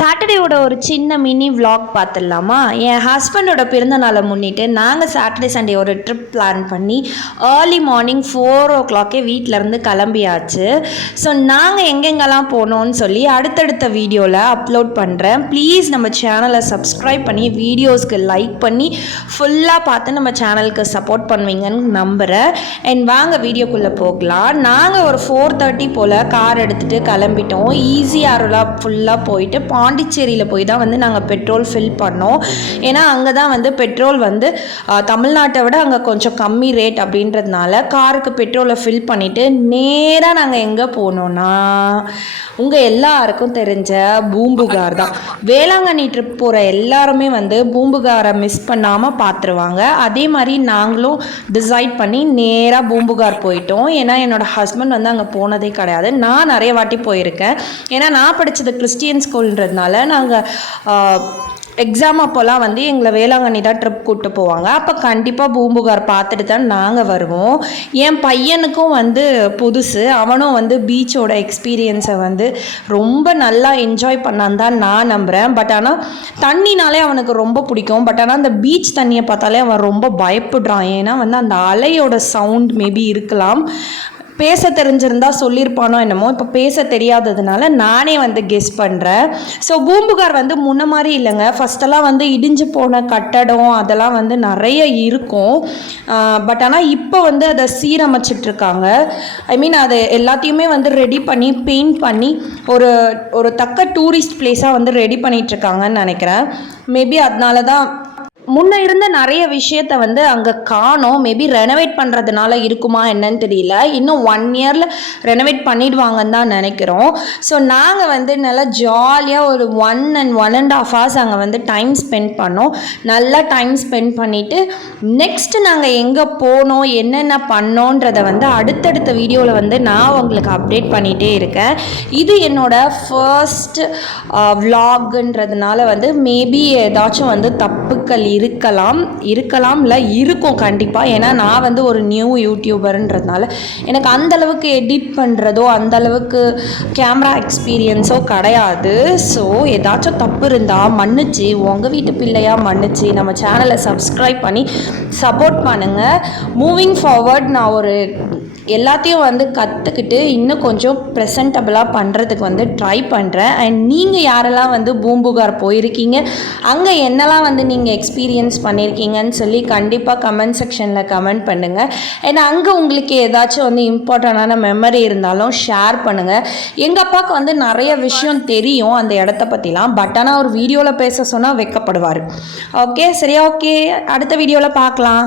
சாட்டர்டேவோட ஒரு சின்ன mini vlog பார்த்துடலாமா? என் ஹஸ்பண்டோட பிறந்த நாளை முன்னிட்டு நாங்கள் சாட்டர்டே சண்டே ஒரு ட்ரிப் பிளான் பண்ணி ஏர்லி மார்னிங் ஃபோர் ஓ கிளாக்கே வீட்டிலேருந்து கிளம்பியாச்சு. ஸோ நாங்கள் எங்கெங்கெல்லாம் போனோம்னு சொல்லி அடுத்தடுத்த வீடியோவில் அப்லோட் பண்ணுறேன் ப்ளீஸ் நம்ம சேனலை சப்ஸ்கிரைப் பண்ணி வீடியோஸ்க்கு லைக் பண்ணி ஃபுல்லாக பார்த்து நம்ம சேனலுக்கு சப்போர்ட் பண்ணுவீங்கன்னு நம்புகிறேன் அண்ட் வாங்க வீடியோக்குள்ளே போகலாம். நாங்கள் ஒரு ஃபோர் தேர்ட்டி போல் கார் எடுத்துகிட்டு கிளம்பிட்டோம். ஈஸியாக ஃபுல்லாக போயிட்டு பாண்டிச்சேரியில் போய் தான் வந்து நாங்கள் பெட்ரோல் ஃபில் பண்ணோம். ஏன்னா அங்கே தான் வந்து பெட்ரோல் வந்து தமிழ்நாட்டை விட அங்கே கொஞ்சம் கம்மி ரேட் அப்படின்றதுனால காருக்கு பெட்ரோலை ஃபில் பண்ணிவிட்டு நேராக நாங்கள் எங்கே போனோன்னா உங்கள் எல்லாருக்கும் தெரிஞ்ச பூம்புகார் தான். வேளாங்கண்ணி ட்ரிப் போகிற எல்லாருமே வந்து பூம்புகாரை மிஸ் பண்ணாமல் பார்த்துருவாங்க அதே மாதிரி நாங்களும் டிசைட் பண்ணி நேராக பூம்புகார் போயிட்டோம். ஏன்னா என்னோட ஹஸ்பண்ட் வந்து அங்கே போனதே கிடையாது. நான் நிறைய வாட்டி போயிருக்கேன். ஏன்னா நான் படித்தது கிறிஸ்டியன் ஸ்கூல்ன்றதுனால நாங்கள் எக்ஸாம் அப்போல்லாம் வந்து எங்களை வேளாங்கண்ணி தான் ட்ரிப் கூப்பிட்டு போவாங்க. அப்போ கண்டிப்பாக பூம்புகார் பார்த்துட்டு தான் நாங்கள் வருவோம். என் பையனுக்கும் வந்து புதுசு. அவனும் வந்து பீச்சோட எக்ஸ்பீரியன்ஸை வந்து ரொம்ப நல்லா என்ஜாய் பண்ணான்னு தான் நான் நம்புகிறேன் பட் ஆனால் தண்ணினாலே அவனுக்கு ரொம்ப பிடிக்கும். பட் ஆனால் அந்த பீச் தண்ணியை பார்த்தாலே அவன் ரொம்ப பயப்படுறான். ஏன்னா வந்து அந்த அலையோட சவுண்ட் மேபி இருக்கலாம். பேச தெரிஞ்சிருந்தா சொல்லியிருப்பானோ என்னமோ இப்போ பேச தெரியாததுனால நானே வந்து கெஸ் பண்ணுறேன் ஸோ பூம்புகார் வந்து முன்ன மாதிரி இல்லைங்க. ஃபஸ்ட்டெல்லாம் வந்து இடிஞ்சு போன கட்டடம் அதெல்லாம் வந்து நிறைய இருக்கும். பட் ஆனால் இப்போ வந்து அதை சீரமைச்சிட்ருக்காங்க. ஐ மீன் அதை எல்லாத்தையுமே வந்து ரெடி பண்ணி பெயிண்ட் பண்ணி ஒரு ஒரு தக்க டூரிஸ்ட் பிளேஸாக வந்து ரெடி பண்ணிகிட்ருக்காங்கன்னு நினைக்கிறேன். மேபி அதனால தான் முன்ன இருந்த நிறைய விஷயத்த வந்து அங்கே காணோம். மேபி ரெனோவேட் பண்ணுறதுனால இருக்குமா என்னன்னு தெரியல. இன்னும் ஒன் இயரில் ரெனோவேட் பண்ணிடுவாங்கன்னு தான் நினைக்கிறோம். ஸோ நாங்கள் வந்து நல்லா ஜாலியாக ஒரு one and one and half hours அங்கே வந்து டைம் ஸ்பெண்ட் பண்ணோம். நல்லா டைம் ஸ்பெண்ட் பண்ணிவிட்டு நெக்ஸ்ட்டு நாங்கள் எங்கே போனோம் என்னென்ன பண்ணோன்றதை வந்து அடுத்தடுத்த வீடியோவில் வந்து நான் உங்களுக்கு அப்டேட் பண்ணிகிட்டே இருக்கேன். இது என்னோட ஃபர்ஸ்ட் விலாக்ன்றதுனால வந்து மேபி ஏதாச்சும் வந்து தப்புக்கள் இருக்கலாம் இருக்கலாம்ல இருக்கும் கண்டிப்பாக ஏன்னா நான் வந்து ஒரு நியூ யூடியூபர்ன்றதுனால எனக்கு அந்த அளவுக்கு எடிட் பண்ணுறதோ அந்த அளவுக்கு கேமரா எக்ஸ்பீரியன்ஸோ கிடையாது. ஸோ ஏதாச்சும் தப்பு இருந்தால் மன்னிச்சு உங்கள் வீட்டு பிள்ளையாக மன்னிச்சு நம்ம சேனலை சப்ஸ்கிரைப் பண்ணி சப்போர்ட் பண்ணுங்கள் மூவிங் ஃபார்வர்ட் நான் ஒரு எல்லாத்தையும் வந்து கற்றுக்கிட்டு இன்னும் கொஞ்சம் ப்ரெசன்டபுளாக பண்ணுறதுக்கு வந்து ட்ரை பண்ணுறேன் அண்ட் நீங்கள் யாரெல்லாம் வந்து பூம்புகார் போயிருக்கீங்க அங்கே என்னெல்லாம் வந்து நீங்கள் எக்ஸ்பீரியன்ஸ் பண்ணியிருக்கீங்கன்னு சொல்லி கண்டிப்பாக கமெண்ட் செக்ஷனில் கமெண்ட் பண்ணுங்கள் அண்ட் அங்கே உங்களுக்கு ஏதாச்சும் வந்து இம்பார்ட்டண்டான மெமரி இருந்தாலும் ஷேர் பண்ணுங்கள் எங்கள் அப்பாவுக்கு வந்து நிறைய விஷயம் தெரியும் அந்த இடத்த பற்றிலாம் பட் ஆனால் ஒரு வீடியோவில் பேச சொன்னால் வெக்கப்படுவார். ஓகே சரியா? ஓகே அடுத்த வீடியோவில் பார்க்கலாம்.